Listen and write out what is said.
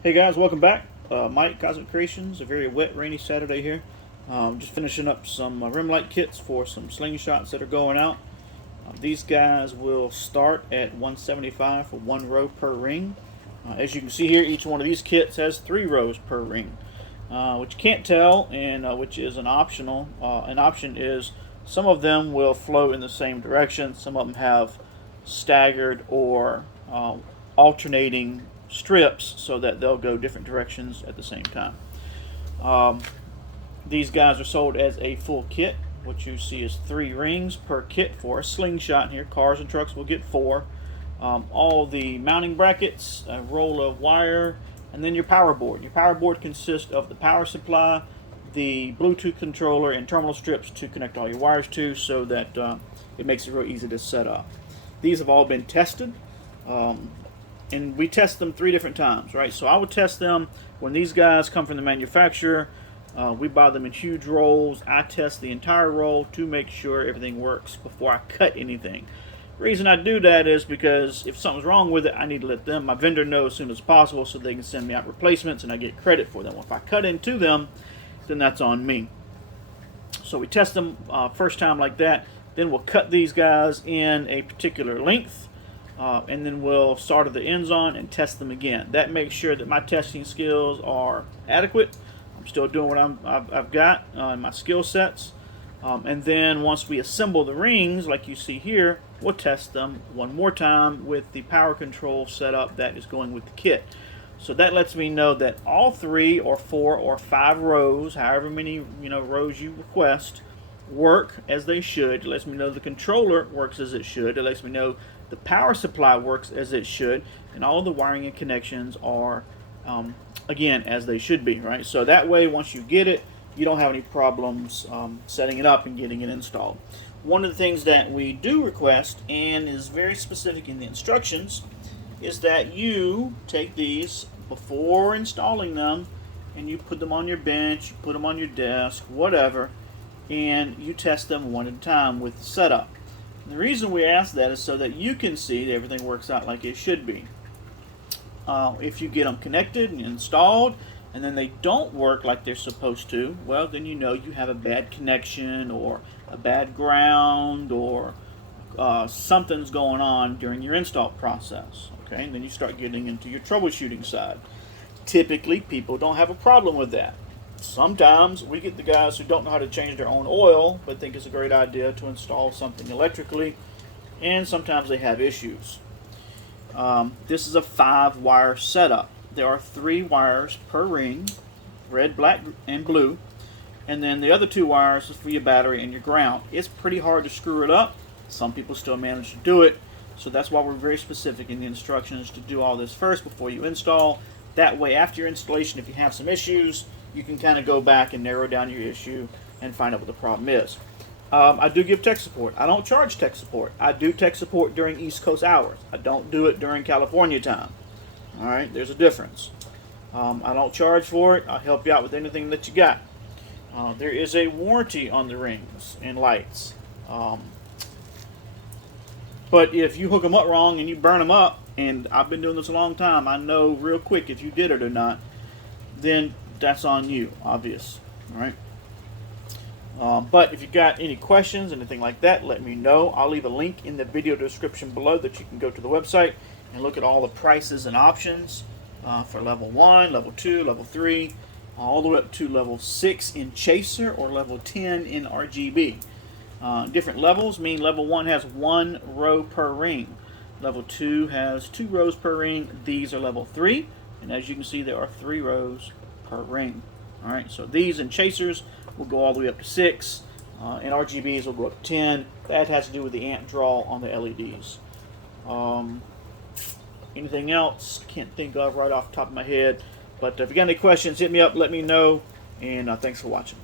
Hey guys, welcome back. Mike, Cosmic Creations. A very wet, rainy Saturday here. Just finishing up some rim light kits for some slingshots that are going out. These guys will start at 175 for one row per ring. As you can see here, each one of these kits has 3 rows per ring, which you can't tell, and which is an optional. An option is some of them will flow in the same direction. Some of them have staggered or alternating strips so that they'll go different directions at the same time. These guys are sold as a full kit. What you see is 3 rings per kit for a slingshot here. Cars and trucks will get 4. All the mounting brackets, a roll of wire, and then your power board. Your power board consists of the power supply, the Bluetooth controller, and terminal strips to connect all your wires to, so that it makes it real easy to set up. These have all been tested. And we test them 3 different times, right? So I would test them when these guys come from the manufacturer. We buy them in huge rolls. I test the entire roll to make sure everything works before I cut anything. The reason I do that is because if something's wrong with it, I need to let my vendor know as soon as possible so they can send me out replacements and I get credit for them. If I cut into them, then that's on me. So we test them first time like that. Then we'll cut these guys in a particular length. And then we'll solder the ends on and test them again. That makes sure that my testing skills are adequate. I'm still doing what I've got in my skill sets. And then once we assemble the rings, like you see here, we'll test them one more time with the power control setup that is going with the kit. So that lets me know that all 3 or 4 or 5 rows, however many rows you request, work as they should. It lets me know the controller works as it should. It lets me know the power supply works as it should, and all the wiring and connections are again as they should be, right? So that way, once you get it, you don't have any problems setting it up and getting it installed. One of the things that we do request, and is very specific in the instructions, is that you take these before installing them and you put them on your bench, you put them on your desk, whatever, and you test them one at a time with the setup. And the reason we ask that is so that you can see that everything works out like it should be. If you get them connected and installed and then they don't work like they're supposed to, well, then you know you have a bad connection or a bad ground, or something's going on during your install process. Okay, and then you start getting into your troubleshooting side. Typically, people don't have a problem with that. Sometimes we get the guys who don't know how to change their own oil but think it's a great idea to install something electrically, and sometimes they have issues. This is a 5-wire setup. There are 3 wires per ring, red, black, and blue, and then the other 2 wires is for your battery and your ground. It's pretty hard to screw it up. Some people still manage to do it, so that's why we're very specific in the instructions to do all this first before you install. That way, after your installation, if you have some issues, you can kind of go back and narrow down your issue and find out what the problem is. I do give tech support. I don't charge tech support. I do tech support during East Coast hours. I don't do it during California time. All right, there's a difference. I don't charge for it. I'll help you out with anything that you got. There is a warranty on the rings and lights. But if you hook them up wrong and you burn them up, and I've been doing this a long time, I know real quick if you did it or not, then that's on you, obvious. All right. But if you got any questions, anything like that, let me know. I'll leave a link in the video description below that you can go to the website and look at all the prices and options for level 1, level 2, level 3, all the way up to level 6 in Chaser or level 10 in RGB. Different levels mean level 1 has 1 row per ring. Level 2 has 2 rows per ring. These are level 3, and as you can see, there are 3 rows per ring. All right, so these in Chasers will go all the way up to 6. In RGBs will go up to 10. That has to do with the amp draw on the LEDs. Anything else? Can't think of right off the top of my head. But if you got any questions, hit me up, let me know, and thanks for watching.